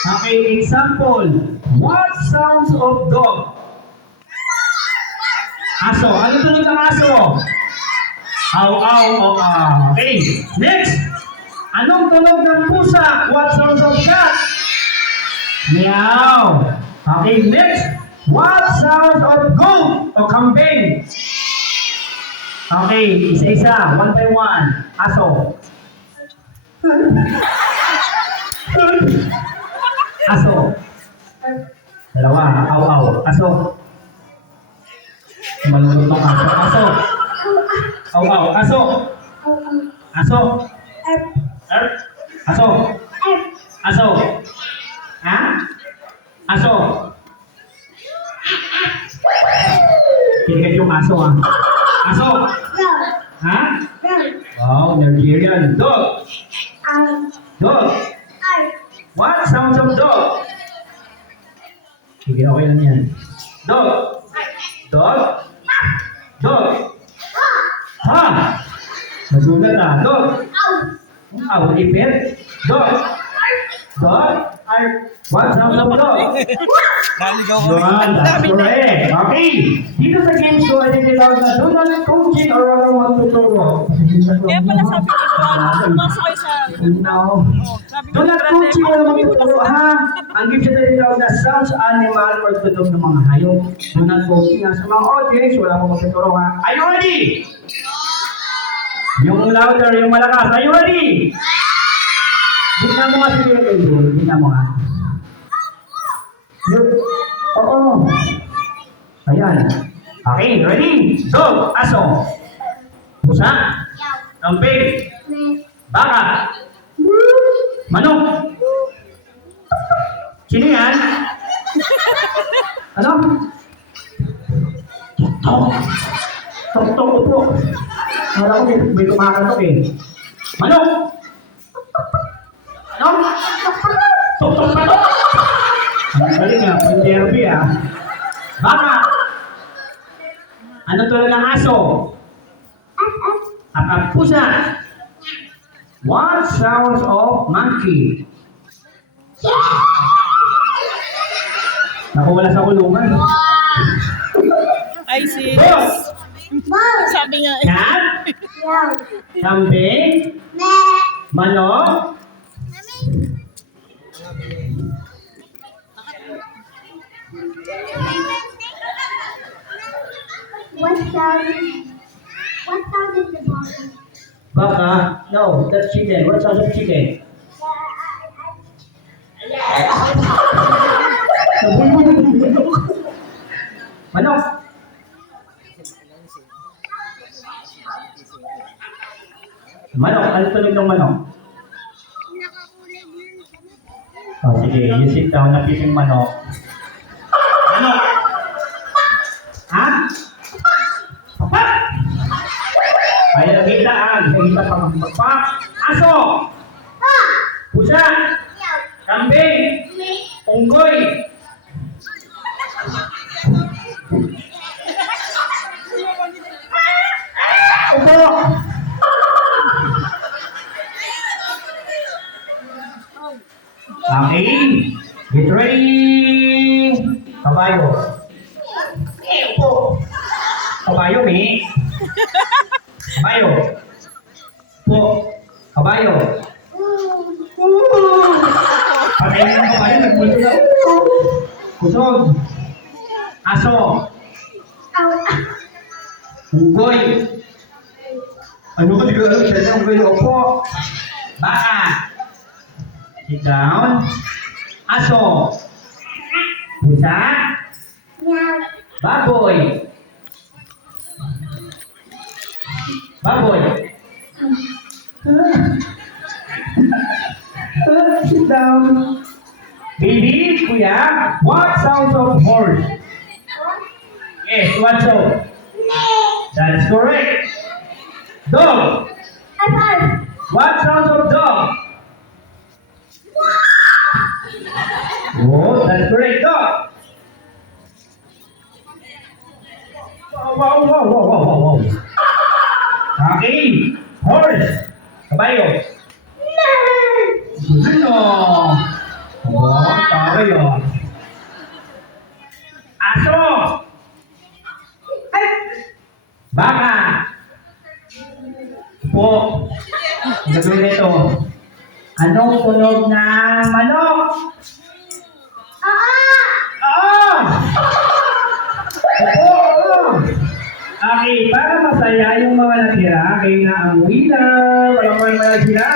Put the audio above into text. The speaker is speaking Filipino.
Okay, example. What sounds of dog? Aso. Ano tunog ng aso? Aw, aw, o, okay. Next. Anong tunog ng pusa? What sounds of cat? Meow. Okay, next. What sounds of goat o kambing? Okay, isa-isa. One by one. Aso. Aso. Dalawa. Aw, aw. Aso. Malulog ng aso. Aso. Aw, aw. Aso. Aso. Erp. Aso. Aso. Ha? Aso. Kinikat yung aso ha. Aso. Ha? Wow, Nigerian. Dog. Dog. What sounds of dog? Sige, okay lang yan. Dog. Dog. Dog. Ha? Nagulat ah. Dog. Aw, ipit. Dog. Dog. What sounds of dog? Naligaw ko. Yun, that's correct. Okay. Dito sa game show, ay tinatawag na do not coaching or walang want to turo. Kaya pala sabi ni Juan, pumasok kayo sa... No. Sabi Do not coaching or walang want to turo, ha? Ang game show na tinatawag na sounds, animal, or tunog ng mga hayop. Do not coaching, ha? Sa mga audience, wala akong magtuturo, ha? Are you ready? Yung louder, yung malakas. Are you ready? Tingnan mo nga si Kuya Pedro. Tingnan mo nga. Oo. Ayan. Okay, ready? Dog, aso. Pusa. Kambing. Baka. Manok. Sino yan? Ano? Tok. Tok-tok upo. Wala ko may kumakatok eh. Manok. Ano? Tok-tok patok. Ang galing nga, pang-derby ah. Baka. Ano tulad ng aso? At pusa. What sounds of monkey? Naku, wala sa kulungan. Ay, sis. Dog. Sabi nga, Cat. Kambing. Manok. What sound is the bottom? Baka. No, that's chicken. What sounds of chicken? Manok. Manok. Ano tunog ng manok? Oh, sige. You sit down na pising manok. Manok. Ha? Papa? Ay, nakita ah. Nakita pa magpapak. Aso. Pusa. Kambing. Unggoy. Upo. Okay. Get ready. Kabayo. Upo. Kabayo, Mi. Kabayo. Upo. Kabayo. Patay na ng kabayo. Nagpunto na. Kusog. Aso. Unggoy. Ano ka, di ko alam siya na unggoy. Upo. Baka. Sit down. Aso. Pusa. Baboy. Baboy. Sit down. Baby, kuya, what sounds of horse? Yes, what sound? That's correct. Dog. What sounds of dog? Oh, that's correct. Dog. Wow, wow, wow, wow, wow, wow. Okay. Horse. Kabayo. Ano? Oh, kayo? Aso. Ay. Baka. Po. Gagawin nito. Anong tunog ng manok? Oo. Oo. Okay, para masaya yung mga natira, kayo na ang winner. Walang sila.